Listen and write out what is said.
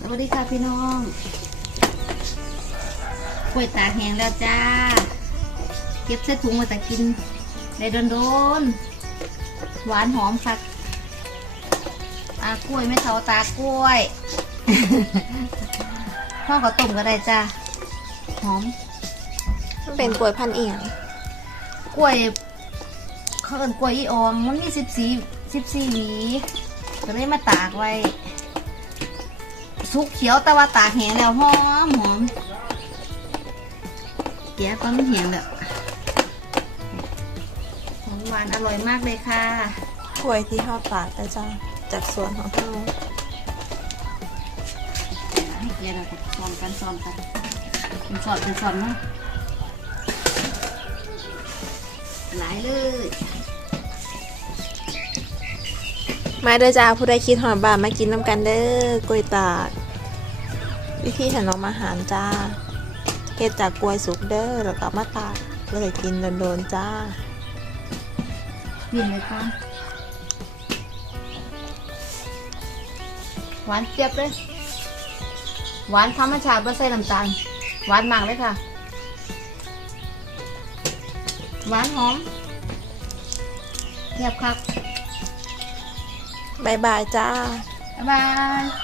สวัสดีค่ะพี่น้องกล้วยตากแห้งแล้วจ้า เก็บใส่ถุงมาแต่กินได้โดนๆ หวานหอมค่ะตากล้วยไม่เท่าตากล้วยพ่อก็ต้มก็ได้จ้า หอมมันเป็นกล้วยพันธุ์เอียงกล้วยเขาเอินกล้วยอีออมมันมีสิบสี่สิบสี่หวีก็เลยมาตากไว้ สุกเขียวแต่ว่าตากแห้งแล้วหอมหอมแกะตอนมันแห้งแล้วหอมหวานอร่อยมากเลยค่ะกล้วยที่เขาตากแต่จ้าจากสวนของเขาให้แกะเราก็ซ้อนกันซ้อนกันเป็นซ้อนเป็นซ้อนเนาะหลายเลยมาเด้อจ้าผู้ใดคิดหอมบานมากินน้ำกันเด้อกล้วยตาก วิธีถนอมอาหารจ้าเฮ็ดจากกล้วยสุกเด้อแล้วก็มาตากเลยกินโดนๆจ้าเปลี่ยนเลยค่ะหวานเจี๊ยบเลย หวานธรรมชาติไม่ใส่น้ำตาล หวานมากเลยค่ะ หวานหอมแซ่บครับบายบายจ้า บ๊ายบาย